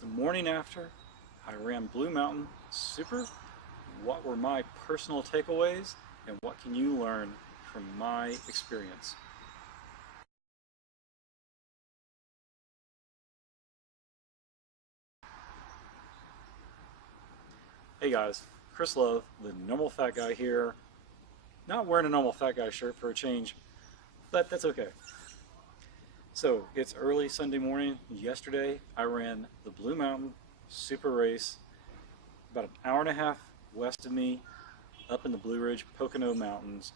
the morning after I ran Blue Mountain Super. What were my personal takeaways, and what can you learn from my experience? Hey guys, Chris Love, the normal fat guy here. Not wearing a normal fat guy shirt for a change, but that's okay. So it's early Sunday morning. Yesterday I ran the Blue Mountain Super Race about an hour and a half west of me up in the Blue Ridge Pocono Mountains.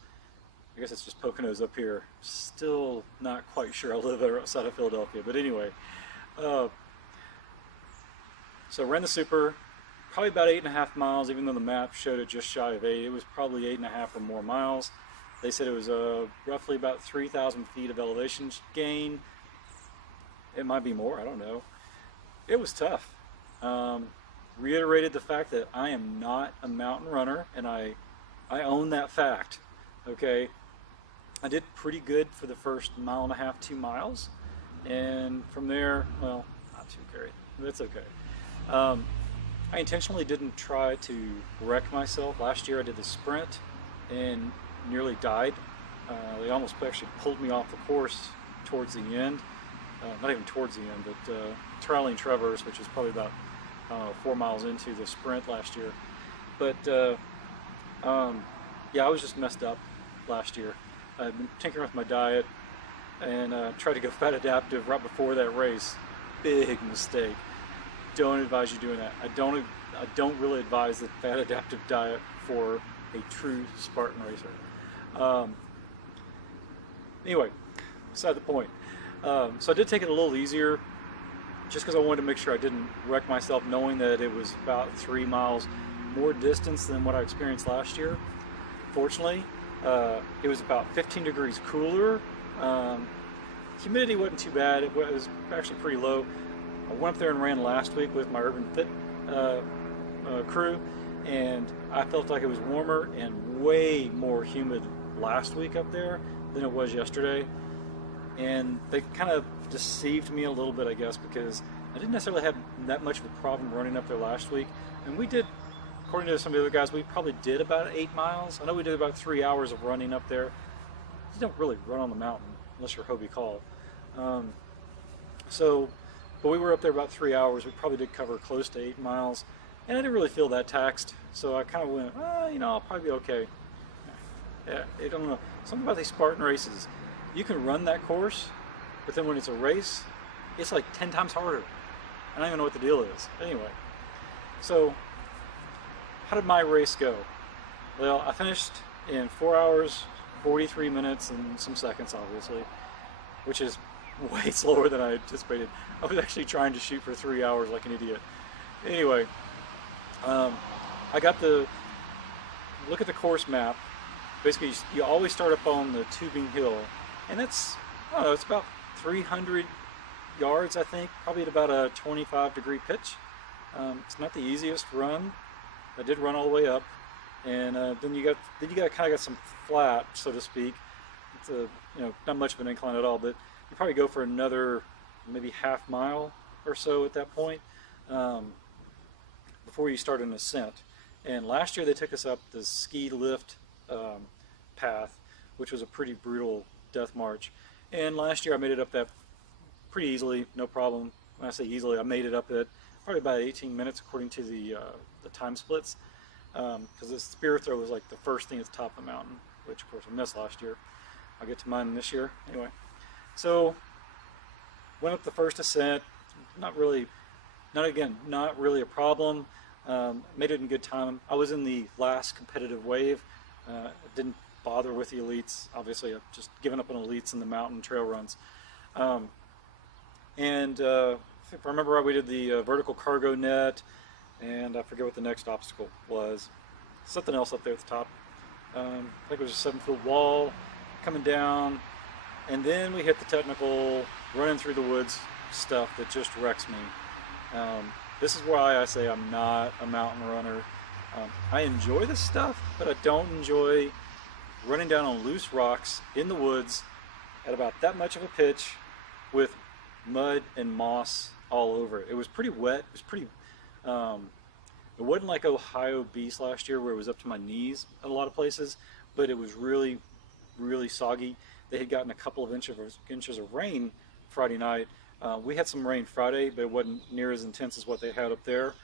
I guess it's just Poconos up here. Still not quite sure. I live outside of Philadelphia, but anyway. Uh, so I ran the Super, probably about 8.5 miles, even though the map showed it just shy of 8. It was probably 8.5 or more miles. They said it was roughly about 3,000 feet of elevation gain. It might be more, I don't know. It was tough. Reiterated the fact that I am not a mountain runner, and I own that fact. Okay, I did pretty good for the first mile and a half, 2 miles, and from there, well, not too great. That's okay. I intentionally didn't try to wreck myself. Last year I did the sprint and nearly died. They almost actually pulled me off the course towards the end. Not even towards the end, but Trailing Traverse, which is probably about 4 miles into the sprint last year. But yeah, I was just messed up last year. I've been tinkering with my diet and tried to go fat adaptive right before that race. Big mistake. Don't advise you doing that. I don't really advise the fat adaptive diet for a true Spartan racer. Anyway, beside the point. So I did take it a little easier just because I wanted to make sure I didn't wreck myself, knowing that it was about 3 miles more distance than what I experienced last year. Fortunately, it was about 15 degrees cooler. Humidity wasn't too bad. It was actually pretty low. I went up there and ran last week with my Urban Fit crew, and I felt like it was warmer and way more humid last week up there than it was yesterday. And they kind of deceived me a little bit, I guess, because I didn't necessarily have that much of a problem running up there last week. And we did, according to some of the other guys, we probably did about 8 miles. I know we did about 3 hours of running up there. You don't really run on the mountain unless you're Hobie Call. But we were up there about 3 hours. We probably did cover close to 8 miles. And I didn't really feel that taxed. So I kind of went, I'll probably be okay. Yeah, I don't know. Something about these Spartan races. You can run that course, but then when it's a race, it's like 10 times harder. I don't even know what the deal is. Anyway, so how did my race go? Well, I finished in 4 hours, 43 minutes, and some seconds, obviously, which is way slower than I anticipated. I was actually trying to shoot for 3 hours like an idiot. Anyway, I got the look at the course map. Basically, you always start up on the tubing hill, and that's, I don't know, it's about 300 yards, I think, probably at about a 25-degree pitch. It's not the easiest run. I did run all the way up, and then you got some flat, so to speak. It's not much of an incline at all, but you probably go for another maybe half mile or so at that point before you start an ascent. And last year they took us up the ski lift path, which was a pretty brutal death march. And last year I made it up that pretty easily, no problem. When I say easily, I made it up at probably about 18 minutes according to the time splits, because the spear throw was like the first thing at the top of the mountain, which of course I missed last year. I'll get to mine this year. Anyway, so went up the first ascent, not really a problem. Made it in good time. I was in the last competitive wave. Didn't bother with the elites. Obviously, I've just given up on elites in the mountain trail runs. If I remember right, we did the vertical cargo net, and I forget what the next obstacle was. Something else up there at the top. I think it was a 7-foot wall coming down, and then we hit the technical running through the woods stuff that just wrecks me. This is why I say I'm not a mountain runner. I enjoy this stuff, but I don't enjoy running down on loose rocks in the woods at about that much of a pitch with mud and moss all over it. It was pretty wet. It was pretty. It wasn't like Ohio Beast last year where it was up to my knees at a lot of places, but it was really, really soggy. They had gotten a couple of inches of rain Friday night. We had some rain Friday, but it wasn't near as intense as what they had up there.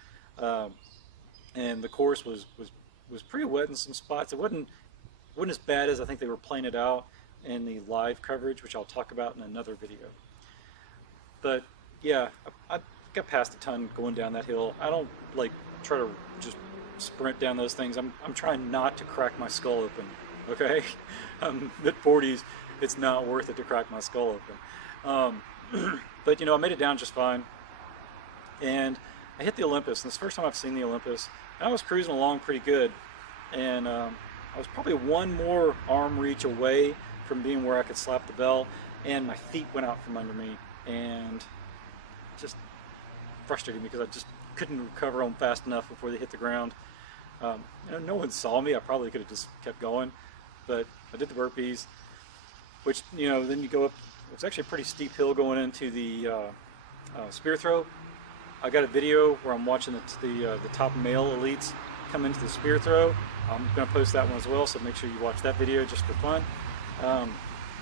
And the course was pretty wet in some spots. It wasn't as bad as I think they were playing it out in the live coverage, which I'll talk about in another video. But yeah, I got past a ton going down that hill. I don't like try to just sprint down those things. I'm trying not to crack my skull open. Okay, I'm mid-40s. It's not worth it to crack my skull open. But you know, I made it down just fine, and I hit the Olympus. And it's the first time I've seen the Olympus. And I was cruising along pretty good, and I was probably one more arm reach away from being where I could slap the bell, and my feet went out from under me, and just frustrated me because I just couldn't recover them fast enough before they hit the ground. You know, no one saw me. I probably could have just kept going, but I did the burpees, which, you know, then you go up. It's actually a pretty steep hill going into the spear throw. I got a video where I'm watching the top male elites come into the spear throw. I'm going to post that one as well, so make sure you watch that video just for fun.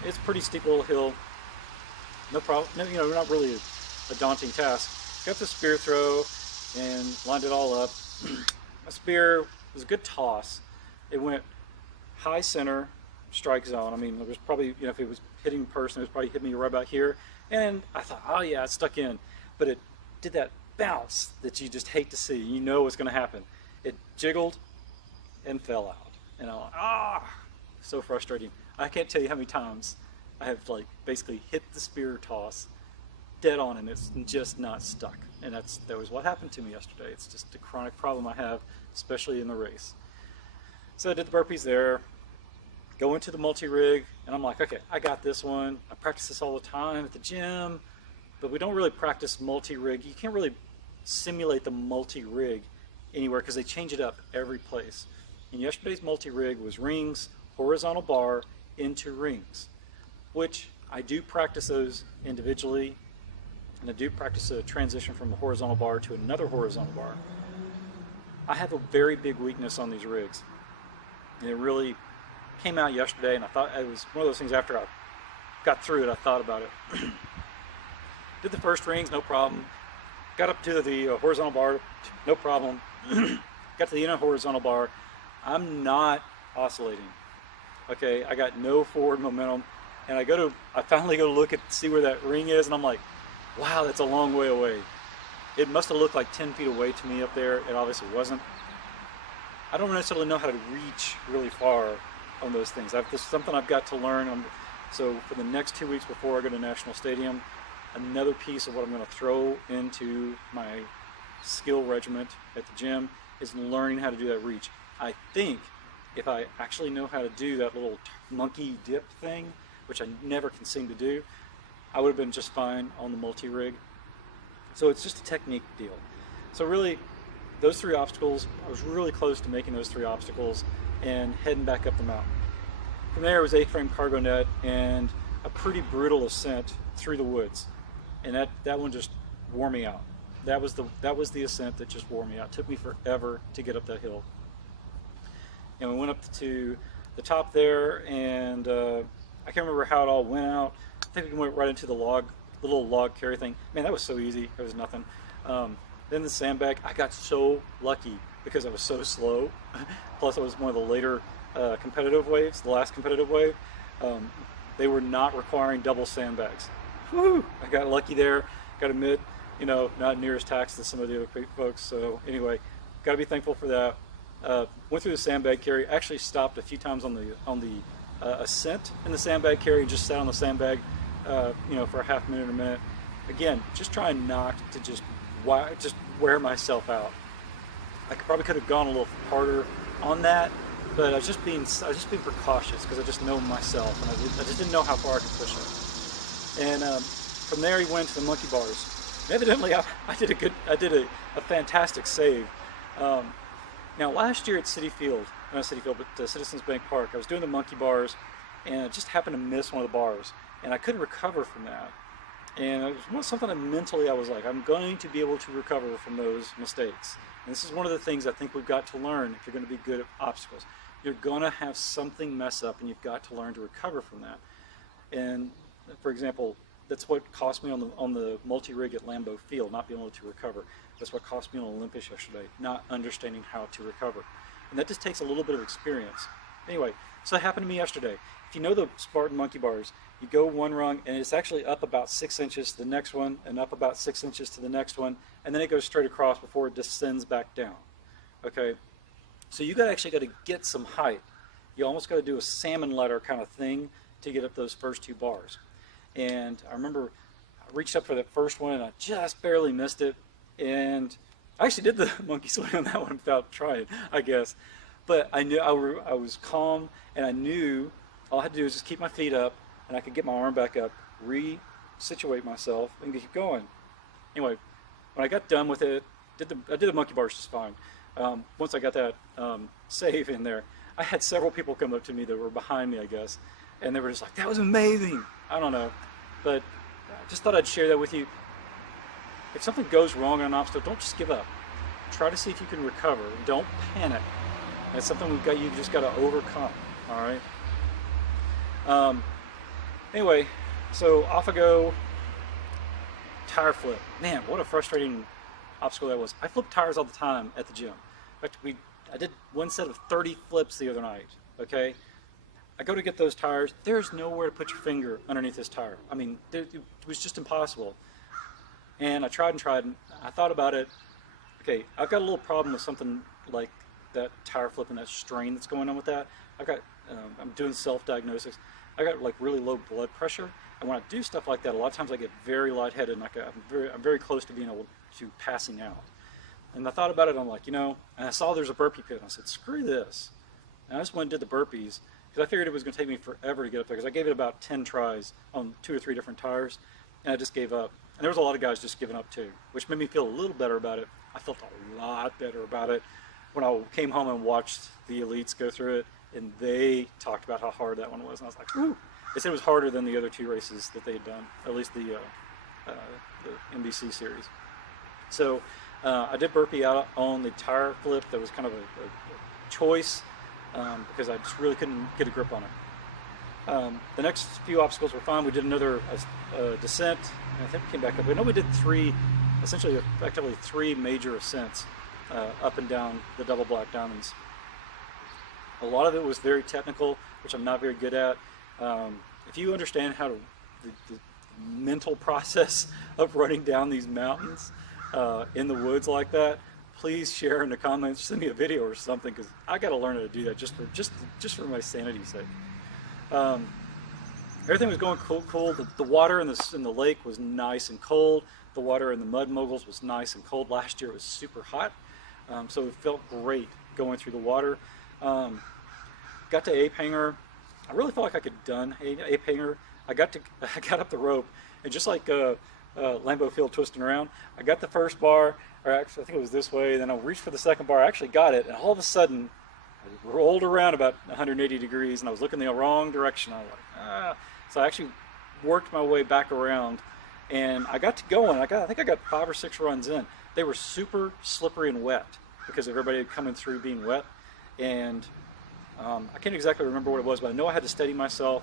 It's a pretty steep little hill. No problem. No, you know, not really a daunting task. Got the spear throw and lined it all up. My spear was a good toss. It went high center, strike zone. I mean, it was probably, you know, if it was hitting person, it was probably hitting me right about here. And I thought, oh yeah, it's stuck in. But it did that bounce that you just hate to see. You know what's going to happen. It jiggled and fell out. And I'm like, so frustrating. I can't tell you how many times I have like basically hit the spear toss dead on and it's just not stuck. And that was what happened to me yesterday. It's just a chronic problem I have, especially in the race. So I did the burpees there, go into the multi-rig, and I'm like, okay, I got this one. I practice this all the time at the gym, but we don't really practice multi-rig. You can't really simulate the multi-rig anywhere because they change it up every place. And yesterday's multi-rig was rings, horizontal bar, into rings, which I do practice those individually, and I do practice a transition from a horizontal bar to another horizontal bar. I have a very big weakness on these rigs, and it really came out yesterday, and I thought it was one of those things after I got through it, I thought about it. Did the first rings, no problem. Got up to the horizontal bar, no problem. Got to the inner horizontal bar. I'm not oscillating. Okay, I got no forward momentum, and I finally go to look at, see where that ring is, and I'm like, wow, that's a long way away. It must have looked like 10 feet away to me up there. It obviously wasn't. I don't necessarily know how to reach really far on those things. This is something I've got to learn. So for the next 2 weeks before I go to National Stadium, another piece of what I'm going to throw into my skill regiment at the gym is learning how to do that reach. I think if I actually know how to do that little monkey dip thing, which I never can seem to do, I would have been just fine on the multi-rig. So it's just a technique deal. So really, those 3 obstacles, I was really close to making those 3 obstacles and heading back up the mountain. From there, it was A-frame cargo net and a pretty brutal ascent through the woods. And that one just wore me out. That was the ascent that just wore me out. It took me forever to get up that hill. And we went up to the top there, and I can't remember how it all went out. I think we went right into the little log carry thing. Man, that was so easy. It was nothing. Then the sandbag, I got so lucky because I was so slow. Plus, I was one of the later competitive waves, the last competitive wave. They were not requiring double sandbags. Woo! I got lucky there. Got to admit, you know, not near as taxed as some of the other folks. So anyway, got to be thankful for that. Went through the sandbag carry. Actually stopped a few times on the ascent in the sandbag carry and just sat on the sandbag, you know, for a half minute or a minute. Again, just trying not to just wear myself out. I probably could have gone a little harder on that, but I was just being precautious because I just know myself, and I just didn't know how far I could push it. And from there, he went to the monkey bars. And evidently, I did a fantastic save. Now, last year at Citi Field, not Citi Field, but Citizens Bank Park, I was doing the monkey bars, and I just happened to miss one of the bars, and I couldn't recover from that. And it was something that mentally I was like, I'm going to be able to recover from those mistakes. And this is one of the things I think we've got to learn if you're going to be good at obstacles. You're going to have something mess up, and you've got to learn to recover from that. And for example, that's what cost me on the multi-rig at Lambeau Field, not being able to recover. That's what cost me on Olympus yesterday, not understanding how to recover. And that just takes a little bit of experience. Anyway, so that happened to me yesterday. If you know the Spartan monkey bars, you go one rung and it's actually up about 6 inches to the next one and up about 6 inches to the next one, and then it goes straight across before it descends back down. Okay, so you actually got to get some height. You almost got to do a salmon ladder kind of thing to get up those first 2 bars. And I remember I reached up for that first one and I just barely missed it. And I actually did the monkey swing on that one without trying, I guess. But I knew I was calm, and I knew all I had to do was just keep my feet up, and I could get my arm back up, re-situate myself, and keep going. Anyway, when I got done with it, I did the monkey bars just fine. Once I got that save in there, I had several people come up to me that were behind me, I guess, and they were just like, "That was amazing." I don't know, but I just thought I'd share that with you. If something goes wrong on an obstacle, don't just give up. Try to see if you can recover. Don't panic. That's something you've just got to overcome. All right. Anyway, so off I go. Tire flip. Man, what a frustrating obstacle that was. I flip tires all the time at the gym. In fact, I did one set of 30 flips the other night. Okay. I go to get those tires. There's nowhere to put your finger underneath this tire. I mean, it was just impossible. And I tried and tried, and I thought about it. Okay, I've got a little problem with something like that tire flip and that strain that's going on with that. I'm doing self-diagnosis. I got like really low blood pressure, and when I do stuff like that, a lot of times I get very lightheaded, and I'm very close to being able to passing out. And I thought about it. I'm like, and I saw there's a burpee pit, and I said, screw this. And I just went and did the burpees because I figured it was going to take me forever to get up there, because I gave it about 10 tries on 2 or 3 different tires, and I just gave up. And there was a lot of guys just giving up too, which made me feel a little better about it. I felt a lot better about it when I came home and watched the elites go through it, and they talked about how hard that one was. And I was like, ooh. They said it was harder than the other 2 races that they had done, at least the NBC series. So I did burpee out on the tire flip. That was kind of a choice because I just really couldn't get a grip on it. The next few obstacles were fine. We did another descent, and I think we came back up. I know we did effectively three major ascents up and down the double black diamonds. A lot of it was very technical, which I'm not very good at. If you understand how the mental process of running down these mountains in the woods like that, please share in the comments, send me a video or something, because I got to learn how to do that just for my sanity's sake. Everything was going cool. The water in the lake was nice and cold. The water in the mud moguls was nice and cold. Last year it was super hot, so it felt great going through the water. Got to ape hanger. I really felt like I could done ape hanger. I got up the rope, and just like Lambeau Field twisting around, I got the first bar, or actually I think it was this way. Then I reached for the second bar. I actually got it, and all of a sudden I rolled around about 180 degrees, and I was looking the wrong direction. I was like, ah. So I actually worked my way back around, and I got to going. I think I got 5 or 6 runs in. They were super slippery and wet because of everybody coming through being wet, and I can't exactly remember what it was, but I know I had to steady myself,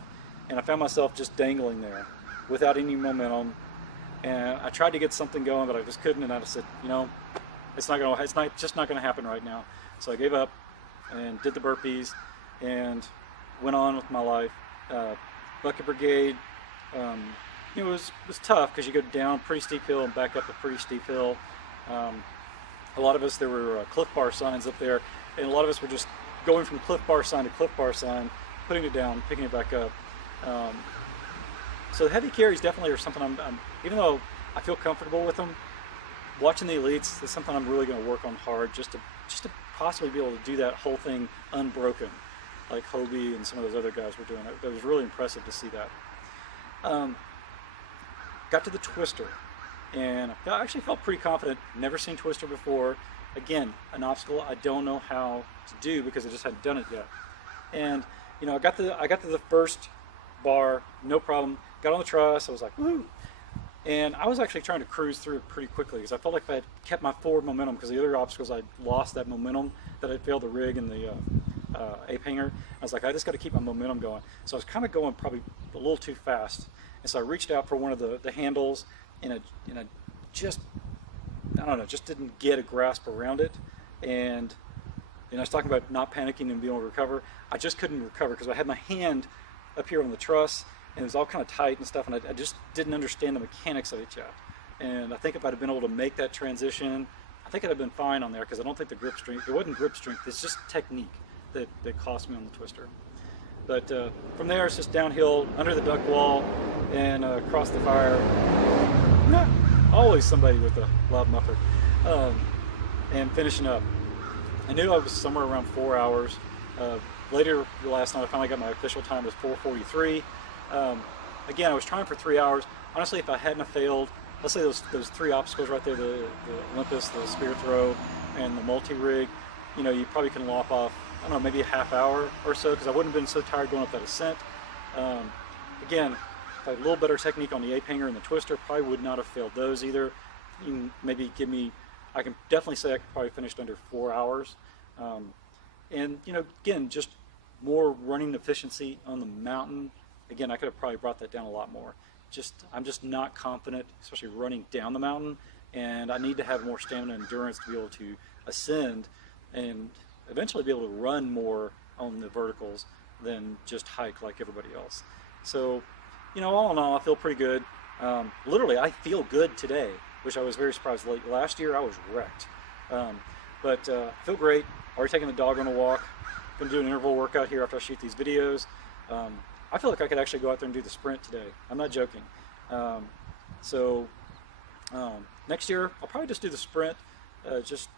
and I found myself just dangling there without any momentum. And I tried to get something going, but I just couldn't. And I just said, it's just not going to happen right now. So I gave up and did the burpees and went on with my life. Bucket Brigade, it was tough because you go down a pretty steep hill and back up a pretty steep hill. A lot of us, there were Cliff Bar signs up there, and a lot of us were just going from Cliff Bar sign to Cliff Bar sign, putting it down, picking it back up. So heavy carries definitely are something I'm even though I feel comfortable with them, watching the elites is something I'm really going to work on hard just to possibly be able to do that whole thing unbroken, like Hobie and some of those other guys were doing. That was really impressive to see that. Got to the Twister, and I actually felt pretty confident. Never seen Twister before. Again, an obstacle I don't know how to do because I just hadn't done it yet. And I got to the first bar, no problem. Got on the truss. I was like, woo! And I was actually trying to cruise through it pretty quickly because I felt like if I had kept my forward momentum, because the other obstacles I lost that momentum that I failed the rig and the ape hanger. I was like, I just got to keep my momentum going. So I was kind of going probably a little too fast. And so I reached out for one of the handles, and I just, I don't know, just didn't get a grasp around it. And I was talking about not panicking and being able to recover. I just couldn't recover because I had my hand up here on the truss, and it was all kind of tight and stuff, and I just didn't understand the mechanics of it yet. And I think if I'd have been able to make that transition, I think I'd have been fine on there, because I don't think the grip strength, it wasn't grip strength, it's just technique that cost me on the twister. But from there, it's just downhill, under the duck wall, and across the fire. Always somebody with a loud muffler. And finishing up. I knew I was somewhere around 4 hours. Later last night, I finally got my official time was 4:43. Again, I was trying for 3 hours. Honestly, if I hadn't have failed, let's say those 3 obstacles right there, the Olympus, the spear throw, and the multi-rig, you probably can lop off, I don't know, maybe a half hour or so, because I wouldn't have been so tired going up that ascent. Again, if I had a little better technique on the ape hanger and the twister, probably would not have failed those either. You can maybe give me, I can definitely say I could probably finished under 4 hours. And again, just more running efficiency on the mountain. Again, I could have probably brought that down a lot more. I'm just not confident, especially running down the mountain, and I need to have more stamina and endurance to be able to ascend and eventually be able to run more on the verticals than just hike like everybody else. So, all in all, I feel pretty good. Literally, I feel good today, which I was very surprised. Last year, I was wrecked. But I feel great. Already taking the dog on a walk. Going to do an interval workout here after I shoot these videos. I feel like I could actually go out there and do the sprint today. I'm not joking. Next year, I'll probably just do the sprint, just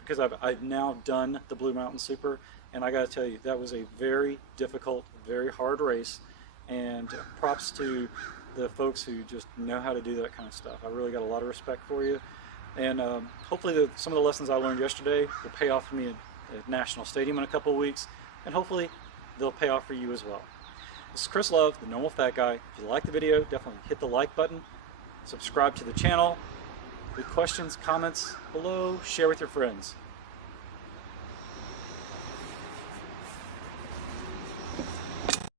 because I've now done the Blue Mountain Super, and I got to tell you, that was a very difficult, very hard race, and props to the folks who just know how to do that kind of stuff. I really got a lot of respect for you, and hopefully some of the lessons I learned yesterday will pay off for me at National Stadium in a couple of weeks, and hopefully they'll pay off for you as well. This is Chris Love, the Normal Fat Guy. If you like the video, definitely hit the like button, subscribe to the channel. Good questions, comments below, share with your friends.